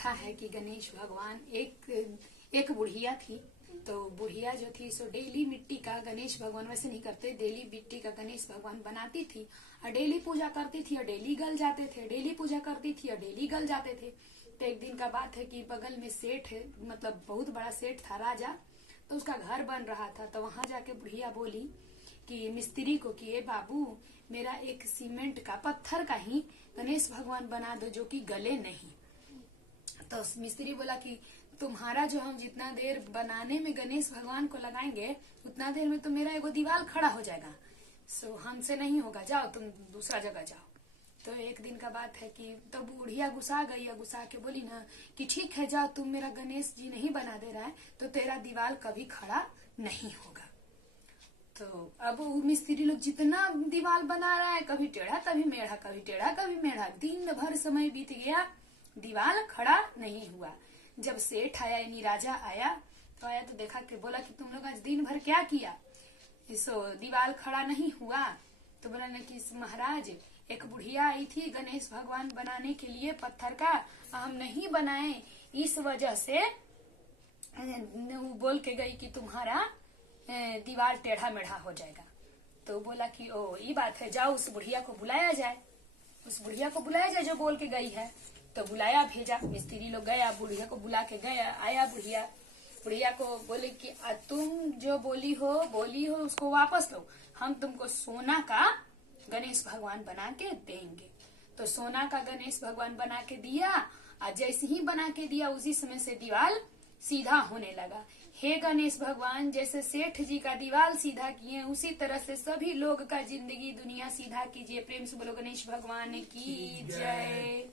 कथा है कि गणेश भगवान एक बुढ़िया थी। तो बुढ़िया जो थी सो डेली मिट्टी का, गणेश भगवान वैसे नहीं करते, डेली मिट्टी का गणेश भगवान बनाती थी और डेली पूजा करती थी और डेली गल जाते थे, डेली पूजा करती थी और डेली गल जाते थे। तो एक दिन का बात है कि बगल में सेठ है, मतलब बहुत बड़ा सेठ था राजा, तो उसका घर बन रहा था। तो वहां जाके बुढ़िया बोली कि मिस्त्री को कि ए बाबू, मेरा एक सीमेंट का पत्थर का ही गणेश भगवान बना दो जो कि गले नहीं। तो मिस्त्री बोला कि तुम्हारा जो हम जितना देर बनाने में गणेश भगवान को लगाएंगे उतना देर में तो मेरा एगो दीवार खड़ा हो जाएगा, सो हमसे नहीं होगा, जाओ तुम दूसरा जगह जाओ। तो एक दिन का बात है कि तो बुढ़िया गुस्सा गई और गुस्सा के बोली ना कि ठीक है जाओ, तुम मेरा गणेश जी नहीं बना दे रहा है तो तेरा दीवार कभी खड़ा नहीं होगा। तो अब वो मिस्त्री लोग जितना दीवार बना रहा है, कभी टेढ़ा कभी मेढ़ा, कभी टेढ़ा कभी मेढ़ा, दिन भर समय बीत गया, दीवार खड़ा नहीं हुआ। जब सेठ आया यानी राजा आया तो आया तो देखा कि बोला कि तुम लोग आज दिन भर क्या किया, सो दीवार खड़ा नहीं हुआ। तो बोला ना कि महाराज एक बुढ़िया आई थी गणेश भगवान बनाने के लिए पत्थर का, हम नहीं बनाए, इस वजह से वो बोल के गई कि तुम्हारा दीवार टेढ़ा मेढ़ा हो जाएगा। तो बोला कि ओ ये बात है, जाओ उस बुढ़िया को बुलाया जाए, उस बुढ़िया को बुलाया जाए जो बोल के गई है। तो बुलाया भेजा, मिस्त्री लोग गया, बुढ़िया को बुला के गया, आया बुढ़िया को बोले कि तुम जो बोली हो उसको वापस लो, हम तुमको सोना का गणेश भगवान बना के देंगे। तो सोना का गणेश भगवान बना के दिया और जैसे ही बना के दिया उसी समय से दीवार सीधा होने लगा। हे गणेश भगवान, जैसे सेठ जी का दीवार सीधा किए उसी तरह से सभी लोग का जिंदगी दुनिया सीधा कीजिए। प्रेम से बोलो गणेश भगवान की जय।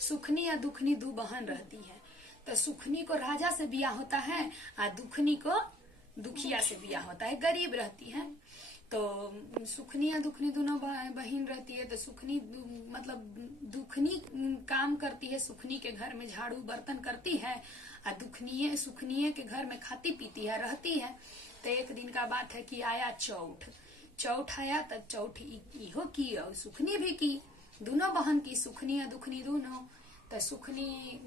सुखनी या दुखनी दो बहन रहती है, तो सुखनी को राजा से बिया होता है और दुखनी को दुखिया से बिया होता है, गरीब रहती है। तो सुखनी या दुखनी दोनों बहन रहती है। तो सुखनी मतलब दुखनी काम करती है, सुखनी के घर में झाड़ू बर्तन करती है और सुखनी के घर में खाती पीती है, रहती है। तो एक दिन का बात है कि आया चौठ आया, तो चौठ इहो की और सुखनी भी की, दोनों बहन की, सुखनी या दुखनी दोनों। तो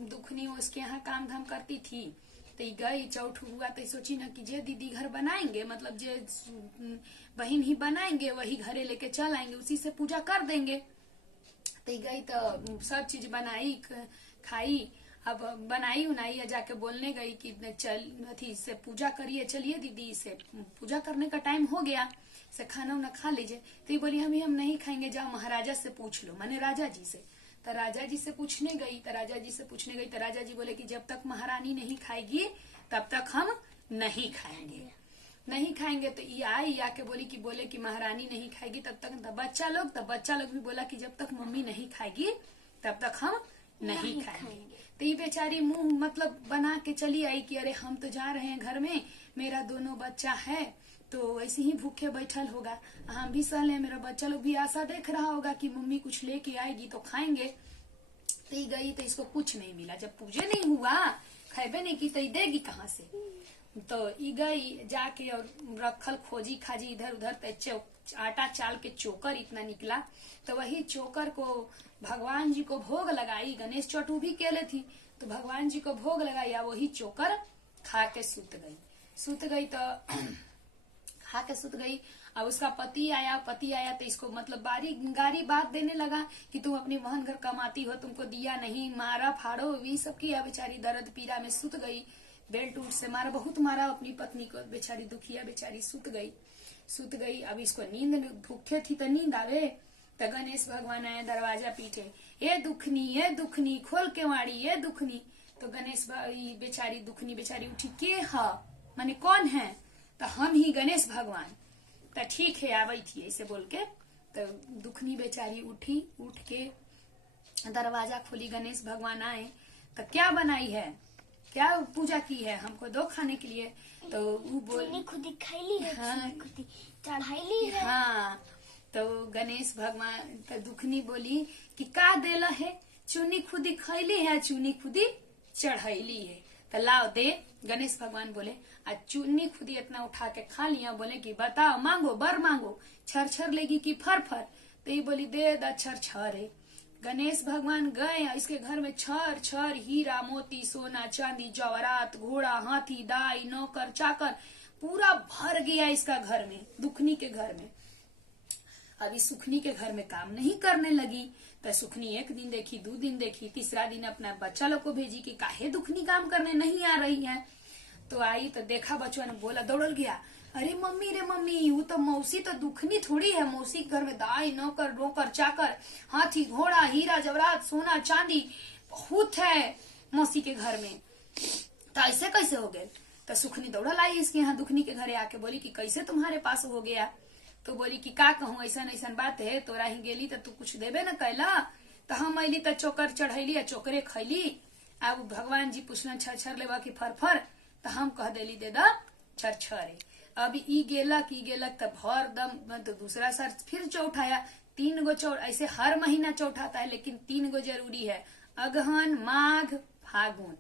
दुखनी उसके यहाँ काम धाम करती थी। तो गई, चौठ हुआ तो सोची ना कि जे दीदी घर बनाएंगे, मतलब जे बहन ही बनाएंगे वही घरे लेके चल आएंगे, उसी से पूजा कर देंगे। तो गई तो सब चीज बनाई खाई। अब बनाई उनाई जाके बोलने गई कि चल अथी से पूजा करिए, चलिए दीदी से पूजा करने का टाइम हो गया, से खाना उना खा लीजिए। तो ये बोली हम नहीं खाएंगे, जाओ महाराजा से पूछ लो, माने राजा जी से। तो राजा जी से पूछने गई तो राजा जी बोले कि जब तक महारानी नहीं खाएगी तब तक हम नहीं खाएंगे। तो ये आई आके बोले कि महारानी नहीं खाएगी तब तक बच्चा लोग भी बोला कि जब तक मम्मी नहीं खाएगी तब तक हम नहीं खाएंगे। तो ये बेचारी मुंह मतलब बना के चली आई कि अरे हम तो जा रहे हैं घर में, मेरा दोनों बच्चा है तो ऐसे ही भूखे बैठल होगा, हम भी सह ले, मेरा बच्चा लोग भी आशा देख रहा होगा कि मम्मी कुछ लेके आएगी तो खाएंगे। तो ये गई तो इसको कुछ नहीं मिला, जब पूजे नहीं हुआ, खाबे नहीं की, तो ये देगी कहाँ से। तो ये गई जाके और रखल खोजी खाजी इधर उधर, तो आटा चाल के चोकर इतना निकला। तो वही चोकर को भगवान जी को भोग लगाई, गणेश चौटू भी केले थी, तो भगवान जी को भोग लगाई, वही चोकर खा के सुत गई। तो खा के सुत गई। अब उसका पति आया तो इसको मतलब गारी बात देने लगा कि तुम अपनी बहन घर कमाती हो, तुमको दिया नहीं, मारा फाड़ो, ये सब किया। बेचारी दर्द पीड़ा में सुत गई, बेल्ट उल्ट से मारा, बहुत मारा अपनी पत्नी को, बेचारी दुखिया बेचारी सुत गई। अब इसको नींद, भूखे थी तो नींद आवे। तो गणेश भगवान आए, दरवाजा पीटे, ये दुखनी खोल के मारी, ये दुखनी। तो गणेश बेचारी दुखनी बेचारी उठी, के हा माने कौन है? तो हम ही गणेश भगवान। तो ठीक है आवी थी ऐसे बोल के। तो दुखनी बेचारी उठ के दरवाजा खोली, गणेश भगवान आए। तो क्या बनाई है, क्या पूजा की है, हमको दो खाने के लिए। तो वो बोली खुद खाई है, हाँ, खुद चढ़ाई है। हाँ। तो गणेश भगवान, तो दुखनी बोली कि का देला है, चुनी खुदी खैली है, चुनी खुदी चढ़ैली है, तो लाओ दे। गणेश भगवान बोले आज चुन्नी खुदी इतना उठा के खा लिया, बोले कि बताओ मांगो बर मांगो, छर लेगी कि फर। तो ये बोली दे द छर है। गणेश भगवान गए, इसके घर में छर छर हीरा मोती सोना चांदी जवाहरात घोड़ा हाथी दाई नौकर चाकर पूरा भर गया इसका घर में, दुखनी के घर में। अभी सुखनी के घर में काम नहीं करने लगी तो सुखनी एक दिन देखी, 2 दिन देखी, तीसरा दिन अपना बच्चा लोग को भेजी कि काहे दुखनी काम करने नहीं आ रही है। तो आई तो देखा बच्चों ने, बोला दौड़ल गया, अरे मम्मी रे मम्मी, वो तो मौसी तो दुखनी थोड़ी है, मौसी के घर में दाई नौकर नौकर चाकर हाथी घोड़ा हीरा जवाहरात सोना चांदी बहुत है मौसी के घर में, तो ऐसे कैसे हो गए। तो सुखनी दौड़ल आई इसके यहाँ दुखनी के घरे आके बोली कि कैसे तुम्हारे पास हो गया। तो बोली कि का कहूँ, ऐसा ऐसा बात है, तोरा ही गेली तो तू कुछ देबे न कैला, तो हम अली तो चोकर चढ़ैली चोकरे खैली। अब भगवान जी पूछना छर छर लेवा की फर फर, तो हम कह देली दे दा छर छरे। अब ई गेलक तब भर दम तो दूसरा सर फिर चौठाया, 3 गो चौठ, ऐसे हर महीना चौठाता है लेकिन 3 गो जरूरी है, अगहन माघ फागुन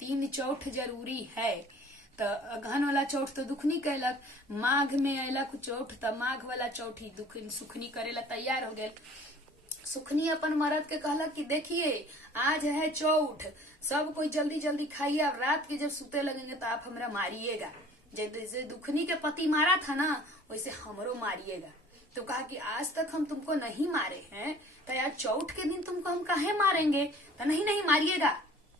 3 चौठ जरूरी है। तो अगहन वाला चौठ तो दुखनी कैलक, माघ में अयलक चौठ, तो माघ वाला चौठ ही सुखनी करेला तैयार हो गए। सुखनी अपन मर्द के कहलक कि देखिए आज है चौठ, सब कोई जल्दी जल्दी खाइए, अब रात के जब सुते लगेंगे तो आप हमरा मारिएगा, जैसे दुखनी के पति मारा था ना वैसे हमरो मारिएगा। तो कहा कि आज तक हम तुमको नहीं मारे हैं, तो यार चौथ के दिन तुमको हम काहे मारेंगे, तो नहीं मारिएगा।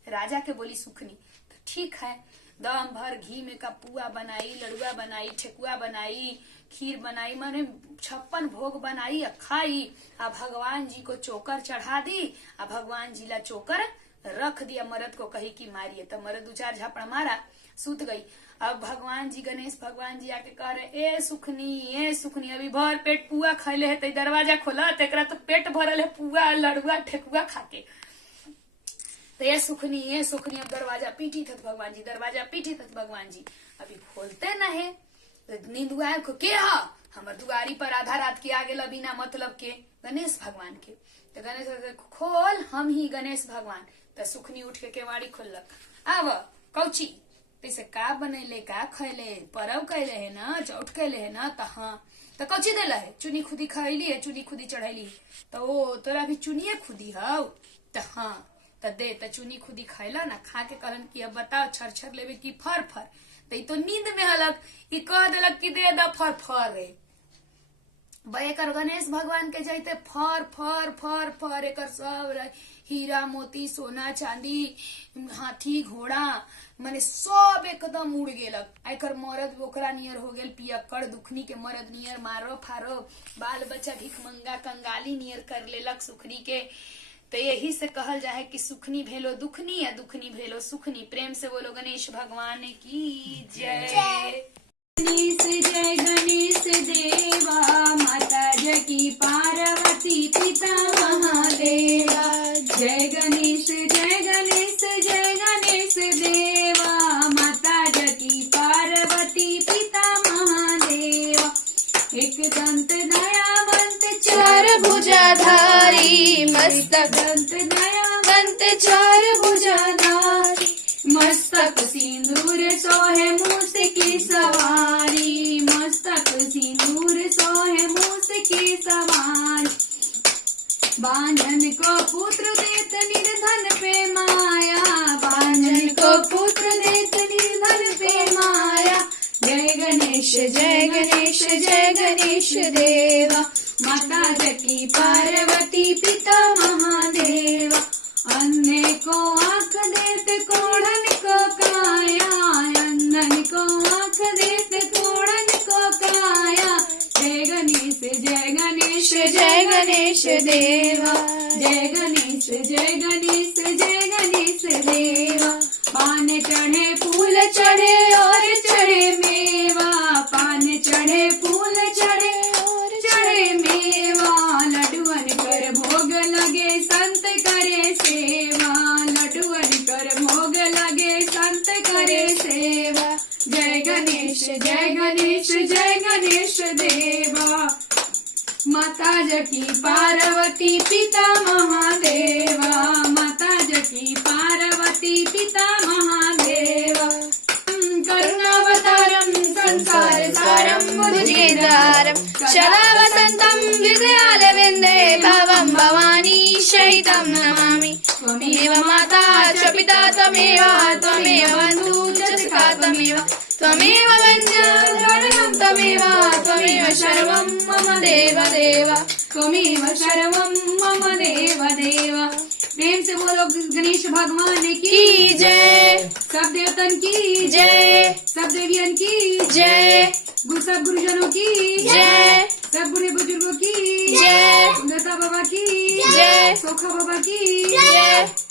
राजा के बोली सुखनी, तो ठीक है। दम भर घी में का पुआ बनाई, लड़ुआ बनाई, ठेकुआ बनाई, खीर बनाई, माने 56 भोग बनाई, खाई, आ भगवान जी को चोकर चढ़ा दी, आ भगवान जी ला चोकर रख दिया, मर्द को कही कि मारिए। तो मर्द 2-4 झापड़ मारा, सूत गई। अब भगवान जी गणेश भगवान जी आके कह रहे, ए सुखनी अभी भर पेट पुआ खैले है, तो दरवाजा खोला, तेकरा तो पेट भरल है पुआ लड़ुआ ठेकुआ खाके। तो ये सुखनी अब दरवाजा पीटी थत भगवान जी, दरवाजा पीटी थत भगवान जी, अभी खोलते न है। तो नींदुआ को के हमर दुआरी पर आधा रात के आ गेला बिना मतलब के, गणेश भगवान के। तो गणेश खोल, हम ही गणेश भगवान। तो सुखनी उठ के केवाड़ी खोलक, आव कौची तैसे का बनैले का खैले, परब कैले है ना, चौठ कैले है ना, तो हाँ तो कौची देला है, चुनी खुदी खैली है, चुनी खुदी चढ़ैली है। तो ओ तोरा भी चुनिए खुदी हौ, तो हाँ तो दे, तो चुनी खुदी खैला ना, खा के कहलन कि अब बताओ छर छर लेवे की फर फर। तो नींद में हलक, ई कह देलक कि दे दा फर फर रे। एकर गणेश भगवान के जाते फर फर फर फर, एकर सब हीरा मोती सोना चांदी हाथी घोड़ा माने सब एकदम उड़ गेलक। एकर मरद ओकरा नियर हो गेल पियक्कड़, दुखनी के मरद नियर मारो फारो, बाल बच्चा भिखमंगा कंगाली नियर कर लेलक सुखनी के। तो यही से कहल जाए कि सुखनी भेलो दुखनी या दुखनी भेलो सुखनी। प्रेम से बोलो गणेश भगवान की जय। जय गणेश देवा, माता जकी पार्वती पिता महादेवा। जय गणेश जय गणेश जय गणेश देवा, माता जकी पार्वती पिता महादेवा। एक दंत दयावंत 4 भुजाधारी, मस्तक दंत दयावंत 4 भुजाधारी, मस्तक सिंदूर सोहे मूस की सवारी, मस्तक सिंदूर सोहे मूस की सवारी। बांझन को पुत्र देत निर्धन पे माया, बांझन को पुत्र देत निर्धन पे माया। जय गणेश जय गणेश जय गणेश देवा, माता जकी पार्वती पिता महादेवा। अन्य को आँख देत कोढ़न को काया, अंधन को आँख देत कोढ़न को काया। जय गणेश जय गणेश जय गणेश देवा, जय गणेश जय गणेश जय गणेश देवा। पान चढ़े फूल चढ़े और चढ़े मेवा, पान चढ़े फूल चढ़े और चढ़े मेवा। लड्डुअन कर भोग लगे संत करे सेवा, लड्डुअन कर भोग लगे संत करे सेवा। जय गणेश जय गणेश जय गणेश देवा, माता जकी पार्वती पिता महादेवा, माता जकी पार्वती पिता महादेवा। करुणावतारम संसार सारम बुद्धिदारम, सदा वसंतम हृदयालविंदे भवम भवानी शयनम। तं नमामि। त्वमेव माता च पिता त्वमेव, त्वमेव बन्धुः च सखा त्वमेव, त्वमेव वन्द्यं द्रविणं त्वमेव, त्वमेव सर्वं मम देव देव, त्वमेव सर्वं मम देव देव। प्रेम से बोलो गणेश भगवान की जय, सब देवतन की जय, सब देवियन की जय, सब गुरुजनों की जय, सब बूढ़े बुजुर्गों की जय, सुंदरता बाबा की जय, सोखा बाबा की जय।